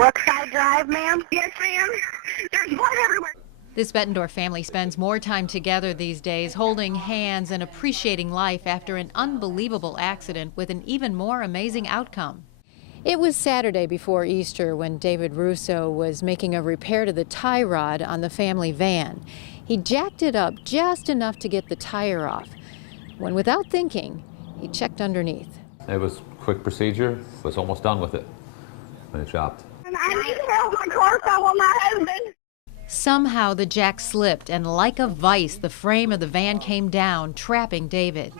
Brookside Drive, ma'am? Yes, ma'am. There's blood everywhere. This Bettendorf family spends more time together these days, holding hands and appreciating life after an unbelievable accident with an even more amazing outcome. It was Saturday before Easter when David Russo was making a repair to the tie rod on the family van. He jacked it up just enough to get the tire off, when without thinking, he checked underneath. It was a quick procedure, was almost done with it when it dropped. And I need help. My car fell on my husband. Somehow the jack slipped, and like a vice, the frame of the van came down, trapping David.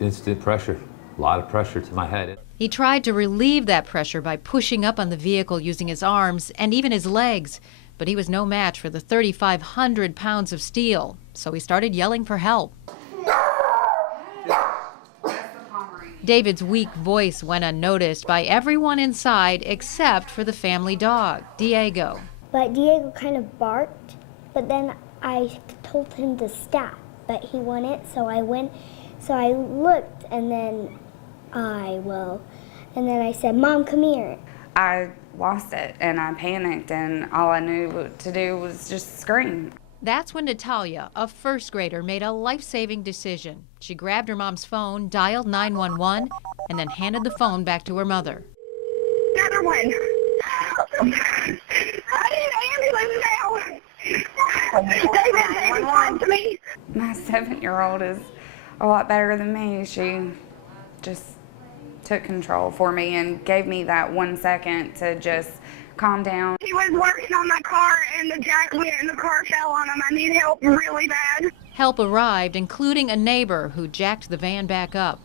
Instant pressure, a lot of pressure to my head. He tried to relieve that pressure by pushing up on the vehicle using his arms and even his legs, but he was no match for the 3,500 pounds of steel, so he started yelling for help. David's weak voice went unnoticed by everyone inside except for the family dog, Diego. But Diego kind of barked, but then I told him to stop, but he wouldn't, so I looked, and then I said, Mom, come here. I lost it, and I panicked, and all I knew what to do was just scream. That's when Natalia, a first grader, made a life-saving decision. She grabbed her mom's phone, dialed 911, and then handed the phone back to her mother. Another one. I need an ambulance now. David, come to me. My 7-year-old is a lot better than me. She just took control for me and gave me that 1 second to just calm down. He was working on my car and the jack went and the car fell on him. I need help really bad. Help arrived, including a neighbor who jacked the van back up.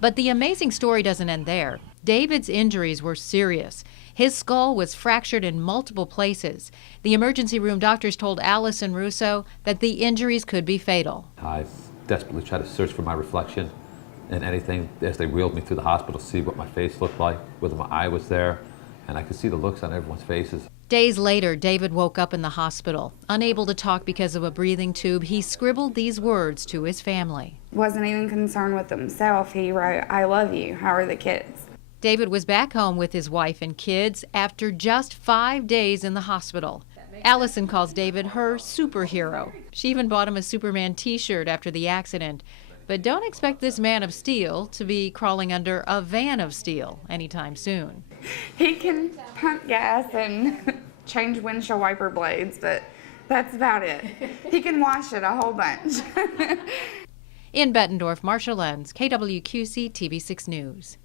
But the amazing story doesn't end there. David's injuries were serious. His skull was fractured in multiple places. The emergency room doctors told Allison Russo that the injuries could be fatal. I desperately tried to search for my reflection in anything as they wheeled me through the hospital to see what my face looked like, whether my eye was there, and I could see the looks on everyone's faces. Days later, David woke up in the hospital. Unable to talk because of a breathing tube, he scribbled these words to his family. Wasn't even concerned with himself. He wrote, I love you. How are the kids? David was back home with his wife and kids after just 5 days in the hospital. Allison calls David her superhero. She even bought him a Superman t-shirt after the accident. But don't expect this man of steel to be crawling under a van of steel anytime soon. He can pump gas and change windshield wiper blades, but that's about it. He can wash it a whole bunch. In Bettendorf, Marcia Lenz, KWQC TV6 News.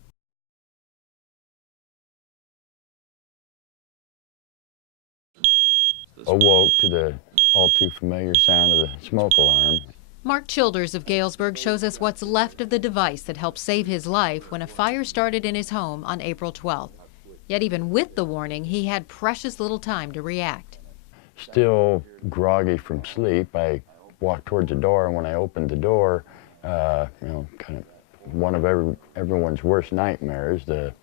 Awoke to the all too familiar sound of the smoke alarm. Mark Childers of Galesburg shows us what's left of the device that helped save his life when a fire started in his home on April 12th. Yet even with the warning, he had precious little time to react. Still groggy from sleep, I walked towards the door, and when I opened the door, kind of one of everyone's worst nightmares, the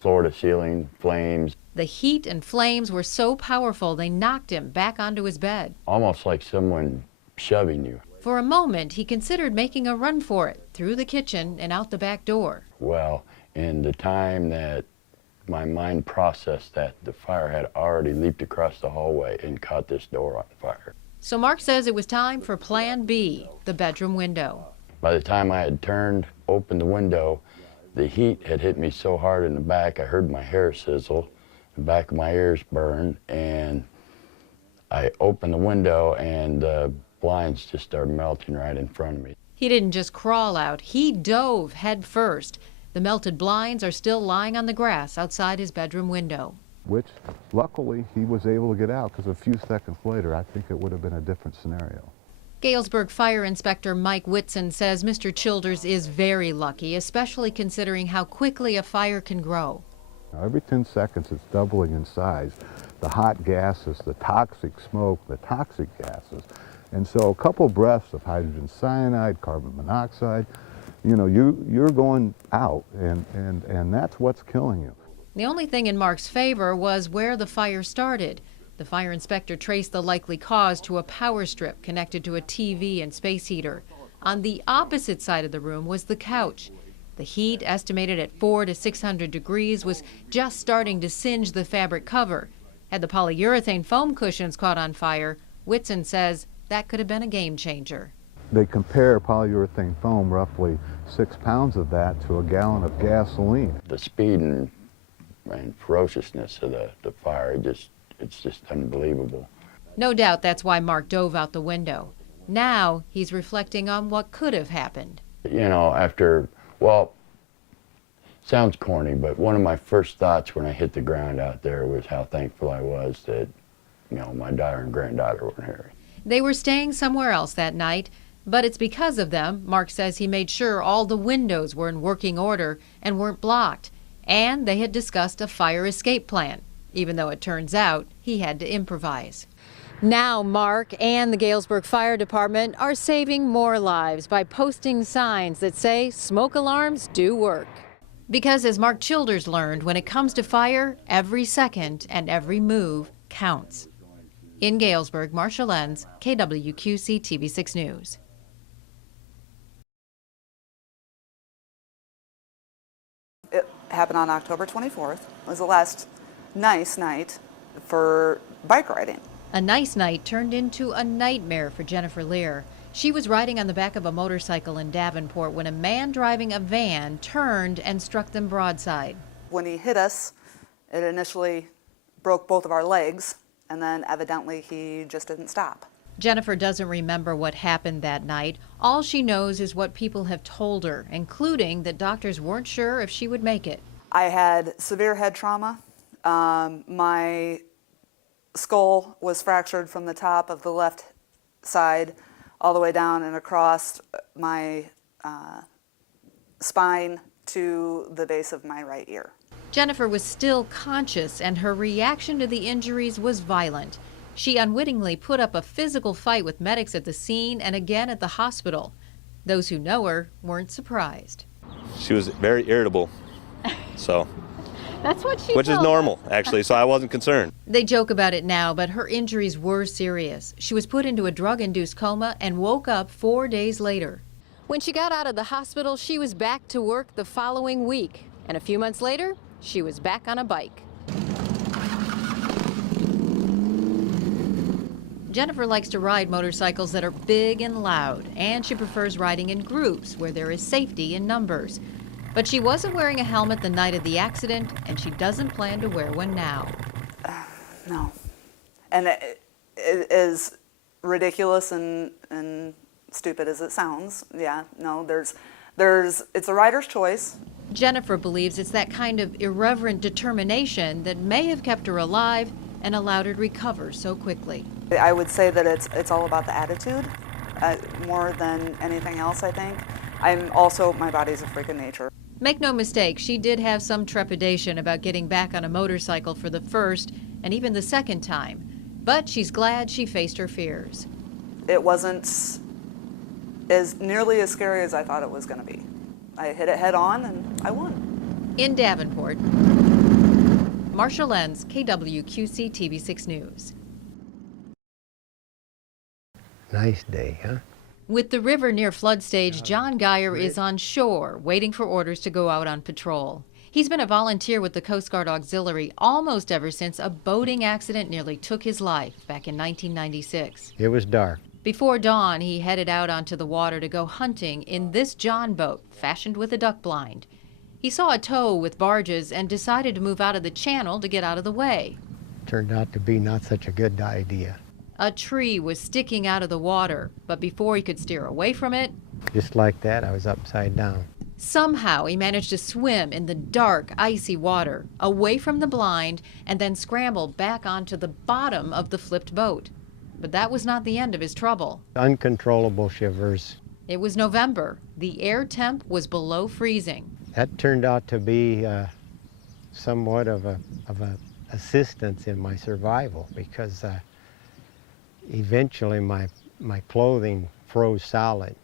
floor to ceiling flames. The heat and flames were so powerful they knocked him back onto his bed. Almost like someone shoving you. For a moment, he considered making a run for it, through the kitchen and out the back door. Well, in the time that my mind processed that, the fire had already leaped across the hallway and caught this door on fire. So Mark says it was time for Plan B, the bedroom window. By the time I had opened the window, the heat had hit me so hard in the back, I heard my hair sizzle, the back of my ears burn, and I opened the window and the blinds just started melting right in front of me. He didn't just crawl out, he dove head first. The melted blinds are still lying on the grass outside his bedroom window. Which, luckily, he was able to get out, because a few seconds later, I think it would have been a different scenario. Galesburg Fire Inspector Mike Whitson says Mr. Childers is very lucky, especially considering how quickly a fire can grow. Now, every 10 seconds, it's doubling in size. The hot gases, the toxic smoke, the toxic gases. And so a couple breaths of hydrogen cyanide, carbon monoxide, you're going out, and that's what's killing you. The only thing in Mark's favor was where the fire started. The fire inspector traced the likely cause to a power strip connected to a TV and space heater. On the opposite side of the room was the couch. The heat, estimated at 400 to 600 degrees, was just starting to singe the fabric cover. Had the polyurethane foam cushions caught on fire, Whitson says that could have been a game changer. They compare polyurethane foam, roughly 6 pounds of that, to a gallon of gasoline. The speed and ferociousness of the fire, it's just unbelievable. No doubt that's why Mark dove out the window. Now he's reflecting on what could have happened. You know, after, well, sounds corny, but one of my first thoughts when I hit the ground out there was how thankful I was that, you know, my daughter and granddaughter weren't here. They were staying somewhere else that night, but it's because of them, Mark says, he made sure all the windows were in working order and weren't blocked. And they had discussed a fire escape plan, even though it turns out he had to improvise. Now Mark and the Galesburg Fire Department are saving more lives by posting signs that say smoke alarms do work. Because as Mark Childers learned, when it comes to fire, every second and every move counts. In Galesburg, Marcia Lenz, KWQC TV6 News. It happened on October 24th. It was the last nice night for bike riding. A nice night turned into a nightmare for Jennifer Lear. She was riding on the back of a motorcycle in Davenport when a man driving a van turned and struck them broadside. When he hit us, it initially broke both of our legs, and then evidently he just didn't stop. Jennifer doesn't remember what happened that night. All she knows is what people have told her, including that doctors weren't sure if she would make it. I had severe head trauma. My skull was fractured from the top of the left side all the way down and across my spine to the base of my right ear. Jennifer was still conscious, and her reaction to the injuries was violent. She unwittingly put up a physical fight with medics at the scene and again at the hospital. Those who know her weren't surprised. She was very irritable, so That's what she which is normal, actually, so I wasn't concerned. They joke about it now, but her injuries were serious. She was put into a drug-induced coma and woke up 4 days later. When she got out of the hospital, she was back to work the following week. And a few months later, she was back on a bike. Jennifer likes to ride motorcycles that are big and loud, and she prefers riding in groups where there is safety in numbers. But she wasn't wearing a helmet the night of the accident, and she doesn't plan to wear one now. No. And it is ridiculous and stupid as it sounds. Yeah, no, it's a rider's choice. Jennifer believes it's that kind of irreverent determination that may have kept her alive and allowed her to recover so quickly. I would say that it's all about the attitude more than anything else, I think. My body's a freak of nature. Make no mistake, she did have some trepidation about getting back on a motorcycle for the first and even the second time, but she's glad she faced her fears. It wasn't nearly as scary as I thought it was going to be. I hit it head on and I won. In Davenport, Marcia Lenz, KWQC TV6 News. Nice day, huh? With the river near flood stage, John Geyer is on shore, waiting for orders to go out on patrol. He's been a volunteer with the Coast Guard Auxiliary almost ever since a boating accident nearly took his life back in 1996. It was dark. Before dawn, he headed out onto the water to go hunting in this John boat, fashioned with a duck blind. He saw a tow with barges and decided to move out of the channel to get out of the way. Turned out to be not such a good idea. A tree was sticking out of the water, but before he could steer away from it, Just like that, I was upside down. somehow he managed to swim in the dark, icy water, away from the blind, and then scramble back onto the bottom of the flipped boat. But that was not the end of his trouble. Uncontrollable shivers. It was November. The air temp was below freezing. That turned out to be somewhat of a assistance in my survival, because eventually my clothing froze solid.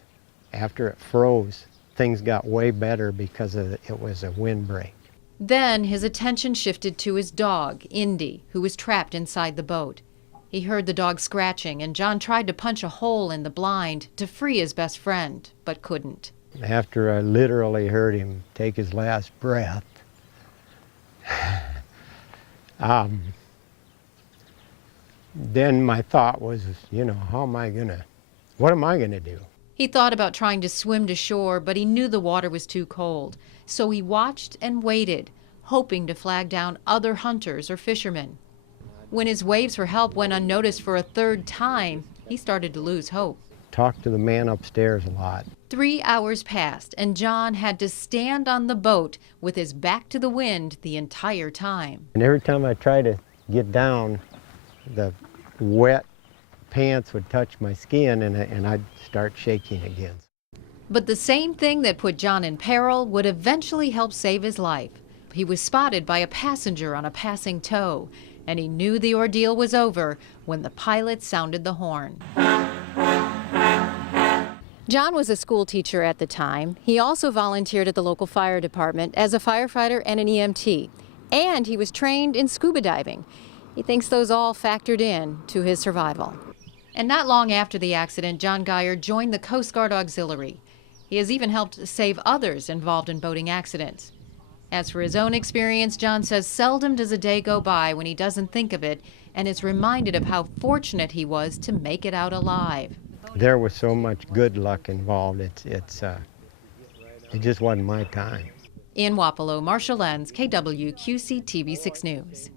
After it froze, things got way better because it was a windbreak. Then his attention shifted to his dog, Indy, who was trapped inside the boat. He heard the dog scratching, and John tried to punch a hole in the blind to free his best friend, but couldn't. after I literally heard him take his last breath, then my thought was, you know, what am I gonna do? He thought about trying to swim to shore, but he knew the water was too cold. So he watched and waited, hoping to flag down other hunters or fishermen. When his waves for help went unnoticed for a third time, he started to lose hope. Talked to the man upstairs a lot. 3 hours passed, and John had to stand on the boat with his back to the wind the entire time. And every time I tried to get down, the wet pants would touch my skin and I'd start shaking again. But the same thing that put John in peril would eventually help save his life. He was spotted by a passenger on a passing tow, and he knew the ordeal was over when the pilot sounded the horn. John was a school teacher at the time. He also volunteered at the local fire department as a firefighter and an EMT, and he was trained in scuba diving. He thinks those all factored in to his survival. And not long after the accident, John Geyer joined the Coast Guard Auxiliary. He has even helped save others involved in boating accidents. As for his own experience, John says seldom does a day go by when he doesn't think of it and is reminded of how fortunate he was to make it out alive. There was so much good luck involved. It just wasn't my time. In Wapello, Marcia Lenz, KWQC TV 6 News.